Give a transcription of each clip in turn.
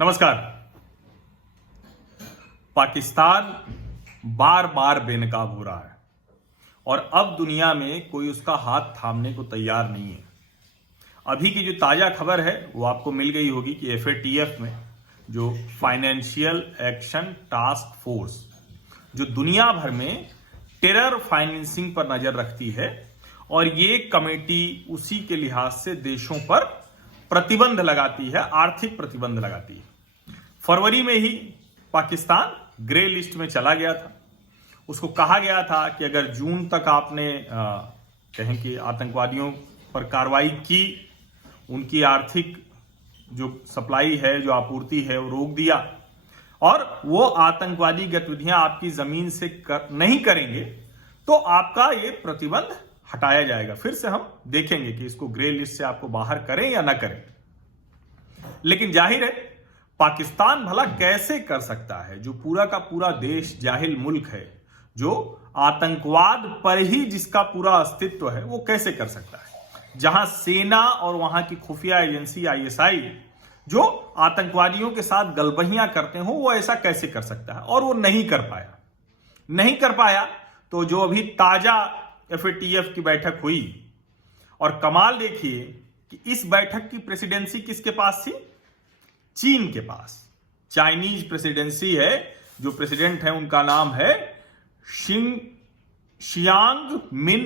नमस्कार। पाकिस्तान बार बार बेनकाब हो रहा है और अब दुनिया में कोई उसका हाथ थामने को तैयार नहीं है। अभी की जो ताजा खबर है वो आपको मिल गई होगी कि FATF में जो फाइनेंशियल एक्शन टास्क फोर्स जो दुनिया भर में टेरर फाइनेंसिंग पर नजर रखती है और ये कमेटी उसी के लिहाज से देशों पर प्रतिबंध लगाती है, आर्थिक प्रतिबंध लगाती है। फरवरी में ही पाकिस्तान ग्रे लिस्ट में चला गया था। उसको कहा गया था कि अगर जून तक आपने कहें कि आतंकवादियों पर कार्रवाई की, उनकी आर्थिक जो सप्लाई है, जो आपूर्ति है, वो रोक दिया और वो आतंकवादी गतिविधियां आपकी जमीन से नहीं करेंगे तो आपका ये प्रतिबंध हटाया जाएगा। फिर से हम देखेंगे कि इसको ग्रे लिस्ट से आपको बाहर करें या ना करें। लेकिन जाहिर है पाकिस्तान भला कैसे कर सकता है, जो पूरा का पूरा देश जाहिल मुल्क है, जो आतंकवाद पर ही जिसका पूरा अस्तित्व है, वो कैसे कर सकता है। जहां सेना और वहां की खुफिया एजेंसी ISI जो आतंकवादियों के साथ गलबहियां करते हो, वो ऐसा कैसे कर सकता है। और वो नहीं कर पाया तो जो अभी ताजा FATF की बैठक हुई और कमाल देखिए कि इस बैठक की प्रेसिडेंसी किसके पास थी? चीन के पास। चाइनीज प्रेसिडेंसी है। जो प्रेसिडेंट है उनका नाम है शियांग मिन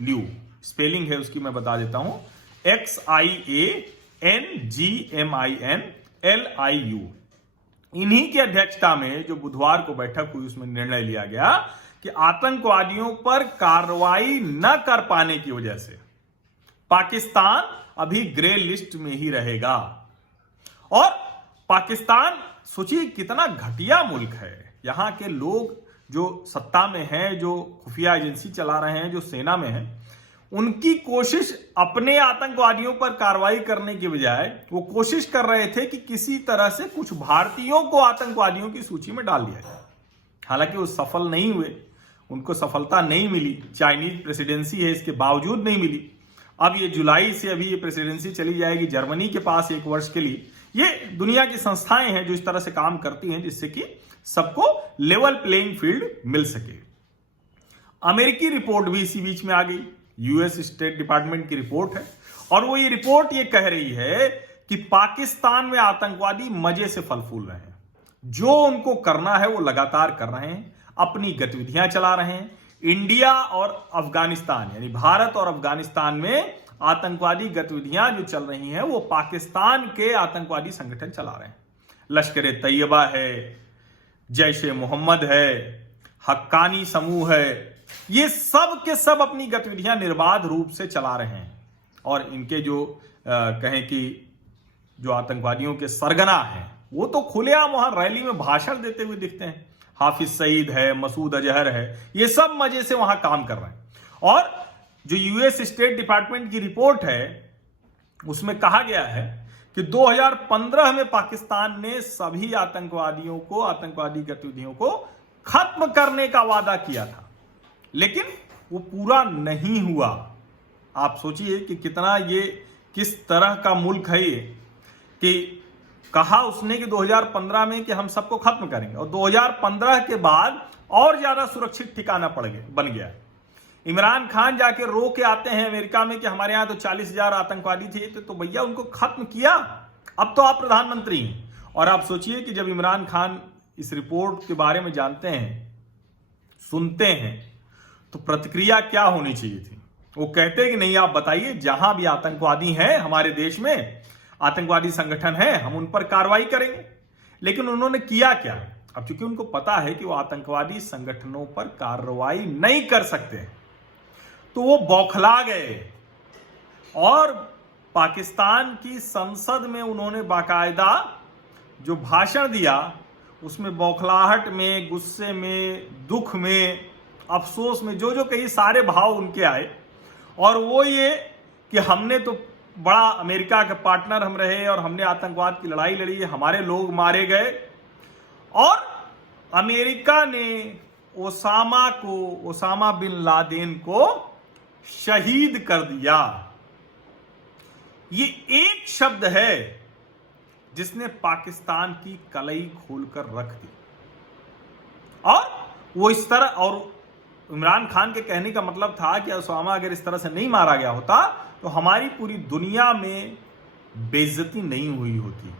ल्यू। स्पेलिंग है उसकी मैं बता देता हूं, XIANGMINLIU। इन्हीं की अध्यक्षता में जो बुधवार को बैठक हुई उसमें निर्णय लिया गया कि आतंकवादियों पर कार्रवाई न कर पाने की वजह से पाकिस्तान अभी ग्रे लिस्ट में ही रहेगा। और पाकिस्तान सोचिए कितना घटिया मुल्क है। यहां के लोग जो सत्ता में हैं, जो खुफिया एजेंसी चला रहे हैं, जो सेना में हैं, उनकी कोशिश अपने आतंकवादियों पर कार्रवाई करने के बजाय वो कोशिश कर रहे थे कि किसी तरह से कुछ भारतीयों को आतंकवादियों की सूची में डाल दिया जाए। हालांकि वो सफल नहीं हुए, उनको सफलता नहीं मिली। चाइनीज प्रेसिडेंसी है, इसके बावजूद नहीं मिली। अब ये जुलाई से अभी ये प्रेसिडेंसी चली जाएगी जर्मनी के पास 1 वर्ष के लिए। ये दुनिया की संस्थाएं हैं जो इस तरह से काम करती हैं जिससे कि सबको लेवल प्लेइंग फील्ड मिल सके। अमेरिकी रिपोर्ट भी इसी बीच में आ गई। US स्टेट डिपार्टमेंट की रिपोर्ट है और वो ये रिपोर्ट ये कह रही है कि पाकिस्तान में आतंकवादी मजे से फल फूल रहे हैं। जो उनको करना है वो लगातार कर रहे हैं, अपनी गतिविधियां चला रहे हैं। इंडिया और अफगानिस्तान यानी भारत और अफगानिस्तान में आतंकवादी गतिविधियां जो चल रही हैं वो पाकिस्तान के आतंकवादी संगठन चला रहे हैं। लश्कर तैयबा है, जैश-ए-मोहम्मद है, हक्कानी समूह है, ये सब के सब अपनी गतिविधियां निर्बाध रूप से चला रहे हैं। और इनके जो कहें कि जो आतंकवादियों के सरगना हैं वो तो खुलेआम वहां रैली में भाषण देते हुए दिखते हैं। हाफिज सईद है, मसूद अजहर है, ये सब मजे से वहां काम कर रहे हैं। और जो US स्टेट डिपार्टमेंट की रिपोर्ट है उसमें कहा गया है कि 2015 में पाकिस्तान ने सभी आतंकवादियों को, आतंकवादी गतिविधियों को खत्म करने का वादा किया था, लेकिन वो पूरा नहीं हुआ। आप सोचिए कि कितना ये किस तरह का मुल्क है ये, कि कहा उसने कि 2015 में कि हम सबको खत्म करेंगे और 2015 के बाद और ज्यादा सुरक्षित ठिकाना बन गया। इमरान खान जाके रो के आते हैं अमेरिका में कि हमारे यहां तो 40,000 आतंकवादी थे, तो भैया उनको खत्म किया, अब तो आप प्रधानमंत्री हैं। और आप सोचिए कि जब इमरान खान इस रिपोर्ट के बारे में जानते हैं, सुनते हैं, तो प्रतिक्रिया क्या होनी चाहिए थी। वो कहते हैं कि नहीं, आप बताइए, जहां भी आतंकवादी हैं हमारे देश में, आतंकवादी संगठन है, हम उन पर कार्रवाई करेंगे। लेकिन उन्होंने किया क्या? अब चूंकि उनको पता है कि वो आतंकवादी संगठनों पर कार्रवाई नहीं कर सकते, तो वो बौखला गए और पाकिस्तान की संसद में उन्होंने बाकायदा जो भाषण दिया उसमें बौखलाहट में, गुस्से में, दुख में, अफसोस में, जो कई सारे भाव उनके आए। और वो ये कि हमने तो बड़ा अमेरिका के पार्टनर हम रहे और हमने आतंकवाद की लड़ाई लड़ी, हमारे लोग मारे गए और अमेरिका ने ओसामा बिन लादेन को शहीद कर दिया। ये एक शब्द है जिसने पाकिस्तान की कलई खोलकर रख दी। और वो इस तरह, और इमरान खान के कहने का मतलब था कि ओसामा अगर इस तरह से नहीं मारा गया होता तो हमारी पूरी दुनिया में बेइज्जती नहीं हुई होती,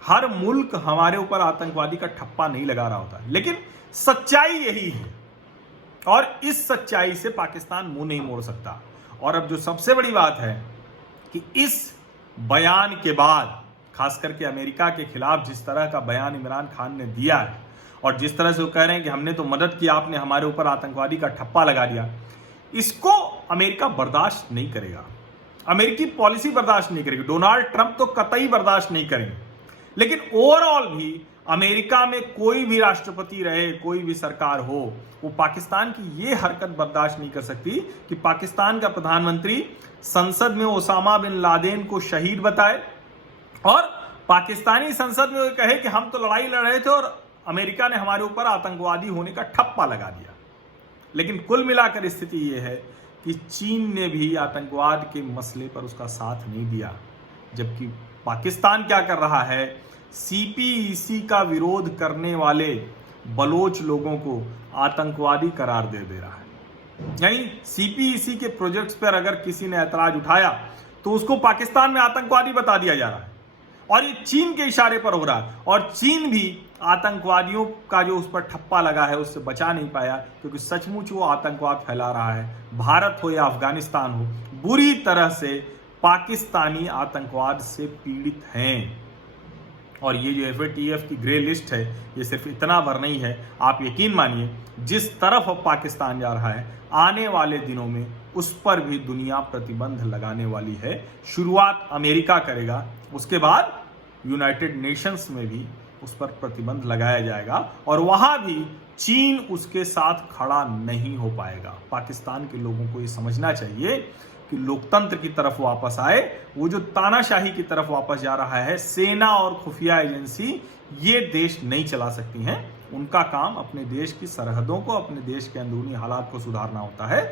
हर मुल्क हमारे ऊपर आतंकवादी का ठप्पा नहीं लगा रहा होता। लेकिन सच्चाई यही है और इस सच्चाई से पाकिस्तान मुंह नहीं मोड़ सकता। और अब जो सबसे बड़ी बात है कि इस बयान के बाद, खास करके अमेरिका के खिलाफ जिस तरह का बयान इमरान खान ने दिया है और जिस तरह से वो कह रहे हैं कि हमने तो मदद की, आपने हमारे ऊपर आतंकवादी का ठप्पा लगा दिया, इसको अमेरिका बर्दाश्त नहीं करेगा। अमेरिकी पॉलिसी बर्दाश्त नहीं करेगी। डोनाल्ड ट्रंप तो कतई बर्दाश्त नहीं करेंगे। लेकिन ओवरऑल भी अमेरिका में कोई भी राष्ट्रपति रहे, कोई भी सरकार हो, वो पाकिस्तान की ये हरकत बर्दाश्त नहीं कर सकती कि पाकिस्तान का प्रधानमंत्री संसद में ओसामा बिन लादेन को शहीद बताए और पाकिस्तानी संसद में वो कहे कि हम तो लड़ाई लड़ रहे थे और अमेरिका ने हमारे ऊपर आतंकवादी होने का ठप्पा लगा दिया। लेकिन कुल मिलाकर स्थिति यह है कि चीन ने भी आतंकवाद के मसले पर उसका साथ नहीं दिया, जबकि पाकिस्तान क्या कर रहा है, सीपीईसी का विरोध करने वाले बलोच लोगों को आतंकवादी करार दे रहा है। यानी सीपीईसी के प्रोजेक्ट्स पर अगर किसी ने ऐतराज उठाया तो उसको पाकिस्तान में आतंकवादी बता दिया जा रहा है और ये चीन के इशारे पर हो रहा है। और चीन भी आतंकवादियों का जो उस पर ठप्पा लगा है उससे बचा नहीं पाया, क्योंकि सचमुच वो आतंकवाद फैला रहा है। भारत हो या अफगानिस्तान हो, बुरी तरह से पाकिस्तानी आतंकवाद से पीड़ित हैं। और ये जो FATF की ग्रे लिस्ट है, ये सिर्फ इतना भर नहीं है, आप यकीन मानिए जिस तरफ अब पाकिस्तान जा रहा है, आने वाले दिनों में उस पर भी दुनिया प्रतिबंध लगाने वाली है। शुरुआत अमेरिका करेगा, उसके बाद यूनाइटेड नेशंस में भी उस पर प्रतिबंध लगाया जाएगा और वहां भी चीन उसके साथ खड़ा नहीं हो पाएगा। पाकिस्तान के लोगों को ये समझना चाहिए कि लोकतंत्र की तरफ वापस आए। वो जो तानाशाही की तरफ वापस जा रहा है, सेना और खुफिया एजेंसी ये देश नहीं चला सकती हैं। उनका काम अपने देश की सरहदों को, अपने देश के अंदरूनी हालात को सुधारना होता है।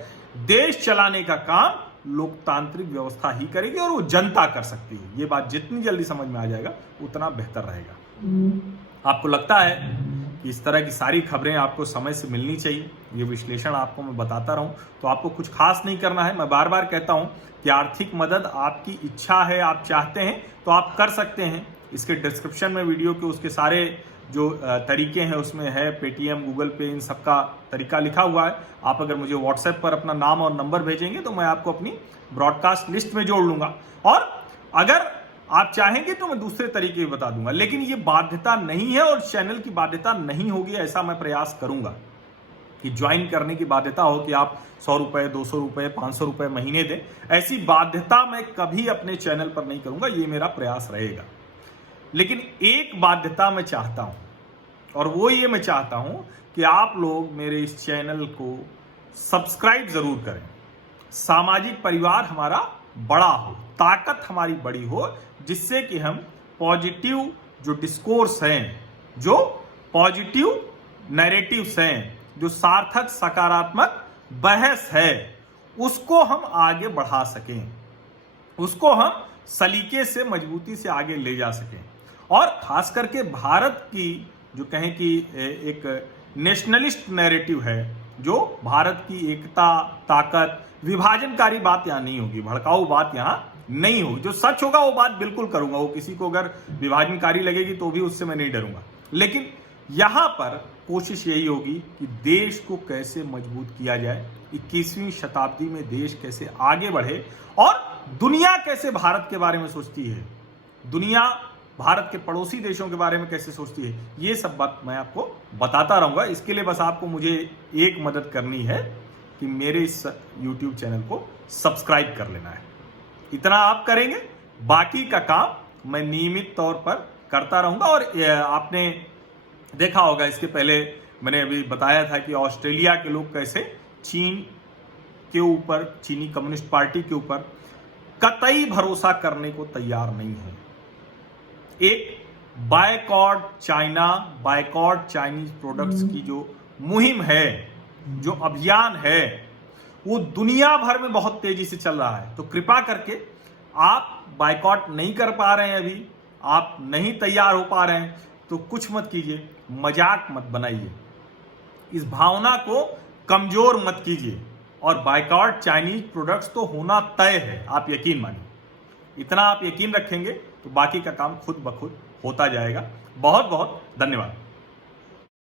देश चलाने का काम लोकतांत्रिक व्यवस्था ही करेगी और वो जनता कर सकती है। ये बात जितनी जल्दी समझ में आ जाएगा उतना बेहतर रहेगा। आपको लगता है कि इस तरह की सारी खबरें आपको समय से मिलनी चाहिए, ये विश्लेषण आपको मैं बताता रहूं, तो आपको कुछ खास नहीं करना है। मैं बार बार कहता हूं कि आर्थिक मदद आपकी इच्छा है, आप चाहते हैं तो आप कर सकते हैं। इसके डिस्क्रिप्शन में वीडियो के उसके सारे जो तरीके हैं उसमें है, पेटीएम, गूगल पे, इन सबका तरीका लिखा हुआ है। आप अगर मुझे व्हाट्सएप पर अपना नाम और नंबर भेजेंगे तो मैं आपको अपनी ब्रॉडकास्ट लिस्ट में जोड़ लूंगा, और अगर आप चाहेंगे तो मैं दूसरे तरीके भी बता दूंगा। लेकिन ये बाध्यता नहीं है और चैनल की बाध्यता नहीं होगी, ऐसा मैं प्रयास करूंगा कि ज्वाइन करने की बाध्यता हो कि आप 100 रुपए, 200 रुपए, 500 रुपए महीने दें। ऐसी बाध्यता मैं कभी अपने चैनल पर नहीं करूंगा, ये मेरा प्रयास रहेगा। लेकिन एक बाध्यता मैं चाहता हूं, और वो ये मैं चाहता हूं कि आप लोग मेरे इस चैनल को सब्सक्राइब जरूर करें। सामाजिक परिवार हमारा बड़ा हो, ताकत हमारी बड़ी हो, जिससे कि हम पॉजिटिव जो डिस्कोर्स हैं, जो पॉजिटिव नैरेटिव्स हैं, जो सार्थक सकारात्मक बहस है, उसको हम आगे बढ़ा सकें, उसको हम सलीके से, मजबूती से आगे ले जा सकें। और खास करके भारत की जो कहें कि एक नेशनलिस्ट नैरेटिव है, जो भारत की एकता, ताकत, विभाजनकारी बात यहां नहीं होगी, भड़काऊ बात यहां नहीं होगी। जो सच होगा वो बात बिल्कुल करूंगा, वो किसी को अगर विभाजनकारी लगेगी तो भी उससे मैं नहीं डरूंगा। लेकिन यहां पर कोशिश यही होगी कि देश को कैसे मजबूत किया जाए, 21वीं शताब्दी में देश कैसे आगे बढ़े और दुनिया कैसे भारत के बारे में सोचती है, दुनिया भारत के पड़ोसी देशों के बारे में कैसे सोचती है, ये सब बात मैं आपको बताता रहूंगा। इसके लिए बस आपको मुझे एक मदद करनी है कि मेरे इस YouTube चैनल को सब्सक्राइब कर लेना है। इतना आप करेंगे, बाकी का काम मैं नियमित तौर पर करता रहूंगा। और आपने देखा होगा, इसके पहले मैंने अभी बताया था कि ऑस्ट्रेलिया के लोग कैसे चीन के ऊपर, चीनी कम्युनिस्ट पार्टी के ऊपर कतई भरोसा करने को तैयार नहीं है। एक boycott China, boycott Chinese products की जो मुहिम है, जो अभियान है, वो दुनिया भर में बहुत तेजी से चल रहा है। तो कृपा करके, आप बायकॉट नहीं कर पा रहे हैं अभी, आप नहीं तैयार हो पा रहे हैं तो कुछ मत कीजिए, मजाक मत बनाइए, इस भावना को कमजोर मत कीजिए, और बायकॉट चाइनीज प्रोडक्ट्स तो होना तय है, आप यकीन मानिए। इतना आप यकीन रखेंगे तो बाकी का काम खुद ब खुद होता जाएगा। बहुत बहुत धन्यवाद।